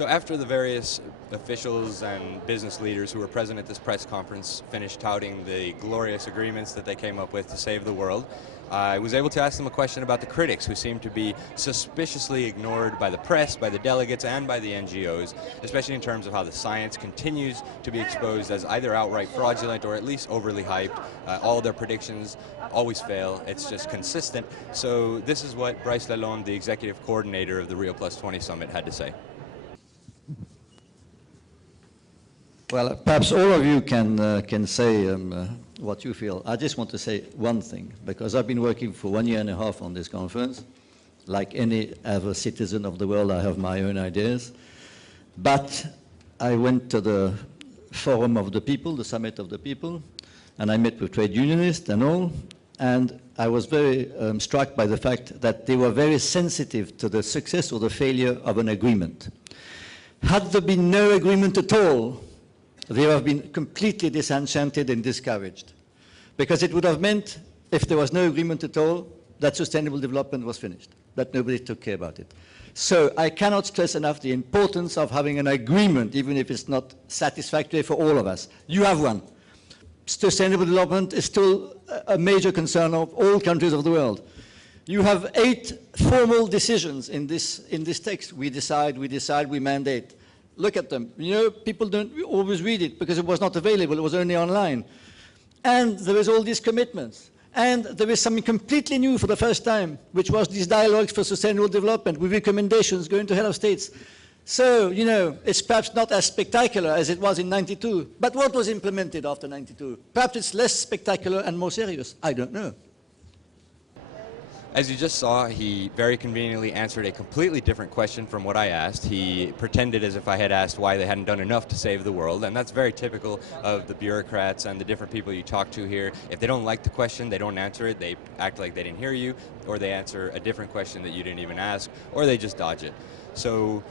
So after the various officials and business leaders who were present at this press conference finished touting the glorious agreements that they came up with to save the world, I was able to ask them a question about the critics who seem to be suspiciously ignored by the press, by the delegates, and by the NGOs, especially in terms of how the science continues to be exposed as either outright fraudulent or at least overly hyped. All their predictions always fail. It's just consistent. So this is what Brice Lalonde, the executive coordinator of the Rio+20 summit, had to say. Well, perhaps all of you can say what you feel. I just want to say one thing, because I've been working for 1.5 years on this conference. Like any other citizen of the world, I have my own ideas. But I went to the Forum of the People, the Summit of the People, and I met with trade unionists and all, and I was very struck by the fact that they were very sensitive to the success or the failure of an agreement. Had there been no agreement at all, they would have been completely disenchanted and discouraged. Because it would have meant, if there was no agreement at all, that sustainable development was finished, that nobody took care about it. So I cannot stress enough the importance of having an agreement, even if it's not satisfactory for all of us. You have one. Sustainable development is still a major concern of all countries of the world. You have 8 formal decisions in this text. We decide, we mandate. Look at them. You know, people don't always read it because it was not available, it was only online. And there is all these commitments. And there is something completely new for the first time, which was these dialogues for sustainable development with recommendations going to head of states. So, you know, it's perhaps not as spectacular as it was in '92. But what was implemented after '92? Perhaps it's less spectacular and more serious. I don't know. As you just saw, he very conveniently answered a completely different question from what I asked. He pretended as if I had asked why they hadn't done enough to save the world, and that's very typical of the bureaucrats and the different people you talk to here. If they don't like the question, they don't answer it, they act like they didn't hear you, or they answer a different question that you didn't even ask, or they just dodge it. So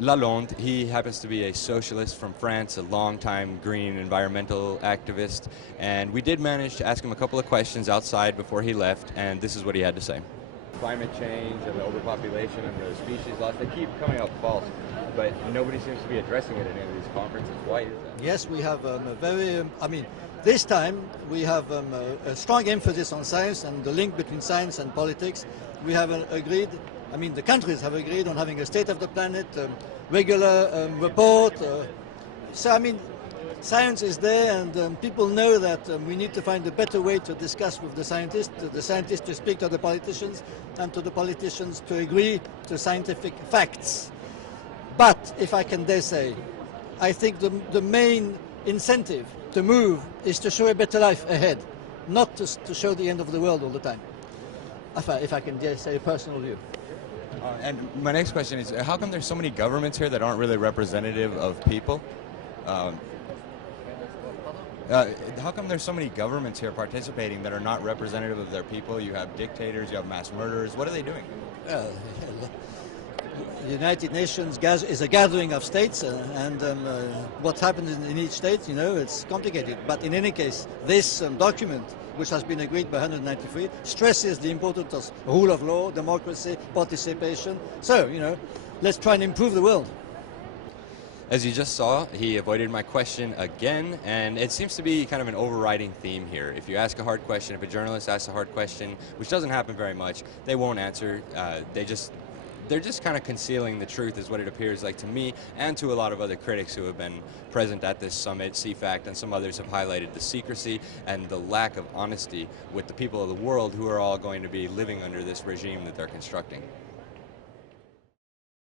Lalonde, he happens to be a socialist from France, a long-time green environmental activist, and we did manage to ask him a couple of questions outside before he left, and this is what he had to say. Climate change and the overpopulation and the species loss, they keep coming up false, but nobody seems to be addressing it at any of these conferences. Why is that? Yes, we have a very, this time we have a strong emphasis on science and the link between science and politics. We have agreed, the countries have agreed on having a state of the planet, regular report. Science is there, and people know that we need to find a better way to discuss with the scientists to speak to the politicians, and to the politicians to agree to scientific facts. But, if I can dare say, I think the main incentive to move is to show a better life ahead, not to show the end of the world all the time. If I can dare say a personal view. And my next question is, how come there's so many governments here that aren't really representative of people? How come there's so many governments here participating that are not representative of their people? You have dictators, you have mass murderers. What are they doing? The United Nations is a gathering of states, and what happens in each state, it's complicated. But in any case, this document, which has been agreed by 193, stresses the importance of rule of law, democracy, participation. So, let's try and improve the world. As you just saw, he avoided my question again, and it seems to be kind of an overriding theme here. If you ask a hard question, if a journalist asks a hard question, which doesn't happen very much, they won't answer. They're just kind of concealing the truth, is what it appears like to me, and to a lot of other critics who have been present at this summit. CFACT and some others have highlighted the secrecy and the lack of honesty with the people of the world who are all going to be living under this regime that they're constructing.